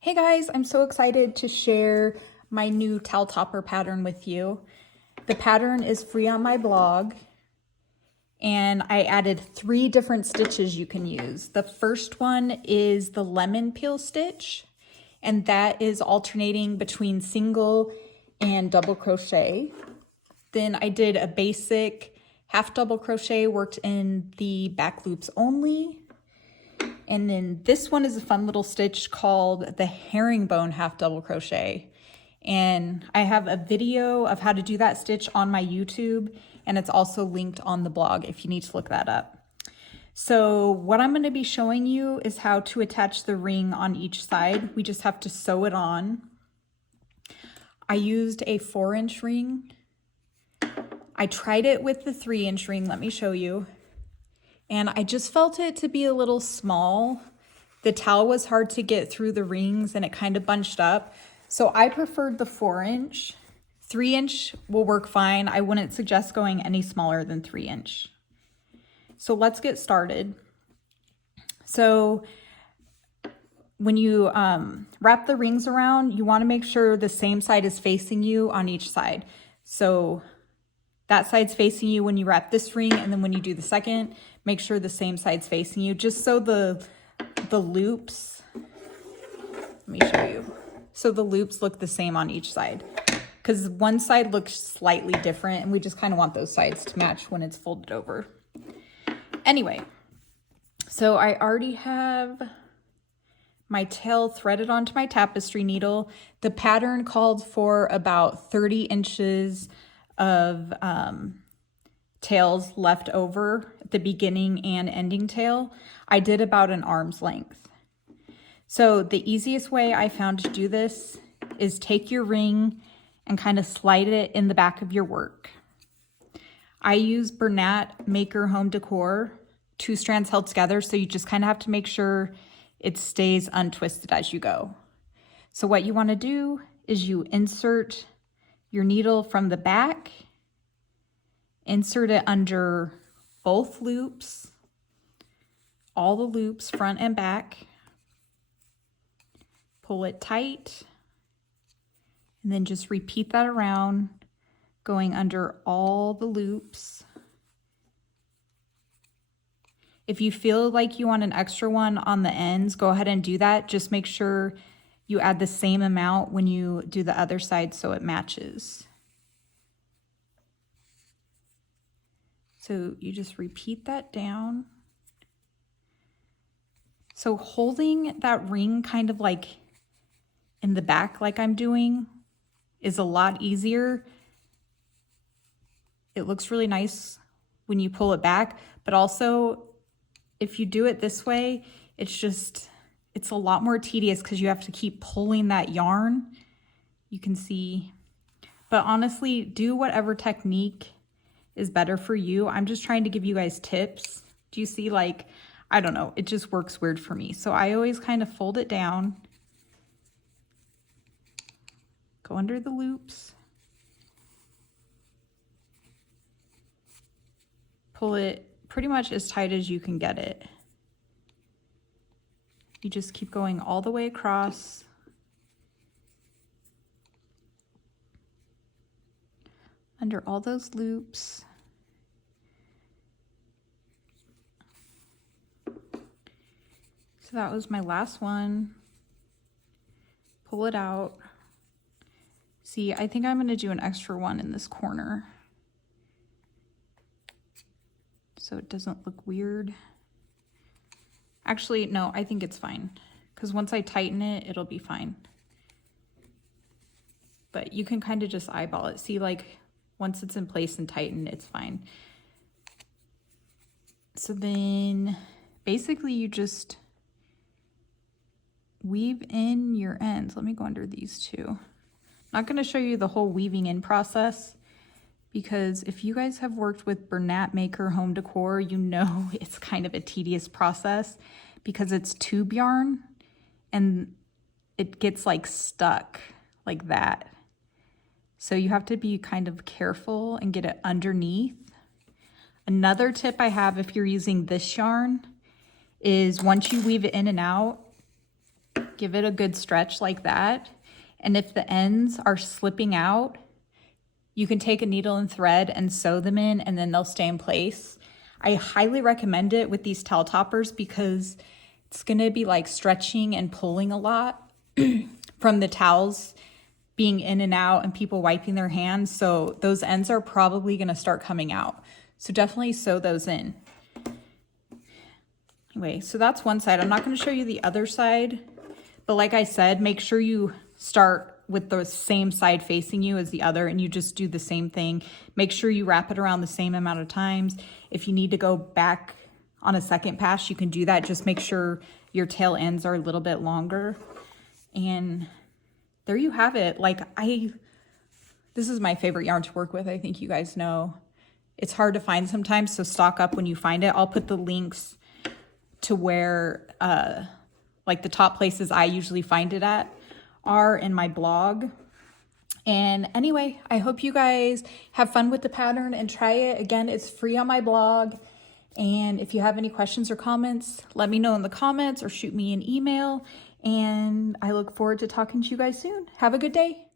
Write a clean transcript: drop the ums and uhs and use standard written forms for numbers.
Hey guys, I'm so excited to share my new towel topper pattern with you. The pattern is free on my blog and I added 3 different stitches you can use. The first one is the lemon peel stitch, and that is alternating between single and double crochet. Then I did a basic half double crochet, worked in the back loops only. And then this one is a fun little stitch called the herringbone half double crochet. And I have a video of how to do that stitch on my YouTube, and it's also linked on the blog if you need to look that up. So what I'm going to be showing you is how to attach the ring on each side. We just have to sew it on. I used a 4-inch ring. I tried it with the 3-inch ring. Let me show you. And I just felt it to be a little small. The towel was hard to get through the rings and it kind of bunched up. So I preferred the 4-inch. 3-inch will work fine. I wouldn't suggest going any smaller than 3-inch. So let's get started. So when you wrap the rings around, you want to make sure the same side is facing you on each side. So that side's facing you when you wrap this ring, and then when you do the second, make sure the same side's facing you, just so the loops, let me show you. So the loops look the same on each side, because one side looks slightly different, and we just kind of want those sides to match when it's folded over. Anyway, so I already have my tail threaded onto my tapestry needle. The pattern called for about 30 inches of tails left over at the beginning and ending tail. I did about an arm's length. So the easiest way I found to do this is take your ring and kind of slide it in the back of your work. I use Bernat Maker Home Decor, 2 strands held together, so you just kind of have to make sure it stays untwisted as you go. So what you want to do is you insert your needle from the back, insert it under both loops, all the loops, front and back, pull it tight, and then just repeat that around, going under all the loops. If you feel like you want an extra one on the ends, go ahead and do that. Just make sure you add the same amount when you do the other side so it matches. So you just repeat that down. So holding that ring kind of like in the back like I'm doing is a lot easier. It looks really nice when you pull it back, but also if you do it this way, it's a lot more tedious because you have to keep pulling that yarn. You can see, but honestly, do whatever technique is better for you. I'm just trying to give you guys tips. Do you see, like, I don't know, it just works weird for me. So I always kind of fold it down, go under the loops, pull it pretty much as tight as you can get it. You just keep going all the way across. Under all those loops. So that was my last one. Pull it out. See, I think I'm going to do an extra one in this corner, so it doesn't look weird. Actually, no, I think it's fine, because once I tighten it, it'll be fine. But you can kind of just eyeball it. See, like, once it's in place and tightened, it's fine. So then basically you just weave in your ends. Let me go under these 2. I'm not going to show you the whole weaving in process, because if you guys have worked with Bernat Maker Home Decor, you know it's kind of a tedious process because it's tube yarn and it gets like stuck like that. So you have to be kind of careful and get it underneath. Another tip I have if you're using this yarn is once you weave it in and out, give it a good stretch like that. And if the ends are slipping out, you can take a needle and thread and sew them in, and then they'll stay in place. I highly recommend it with these towel toppers because it's gonna be like stretching and pulling a lot from the towels being in and out and people wiping their hands. So those ends are probably gonna start coming out. So definitely sew those in. Anyway, so that's one side. I'm not gonna show you the other side, but like I said, make sure you start with the same side facing you as the other, and you just do the same thing. Make sure you wrap it around the same amount of times. If you need to go back on a second pass, you can do that. Just make sure your tail ends are a little bit longer. And there you have it. Like this is my favorite yarn to work with. I think you guys know. It's hard to find sometimes, so stock up when you find it. I'll put the links to where, like the top places I usually find it at are in my blog. And anyway, I hope you guys have fun with the pattern and try it. Again, it's free on my blog. And if you have any questions or comments, let me know in the comments or shoot me an email. And I look forward to talking to you guys soon. Have a good day.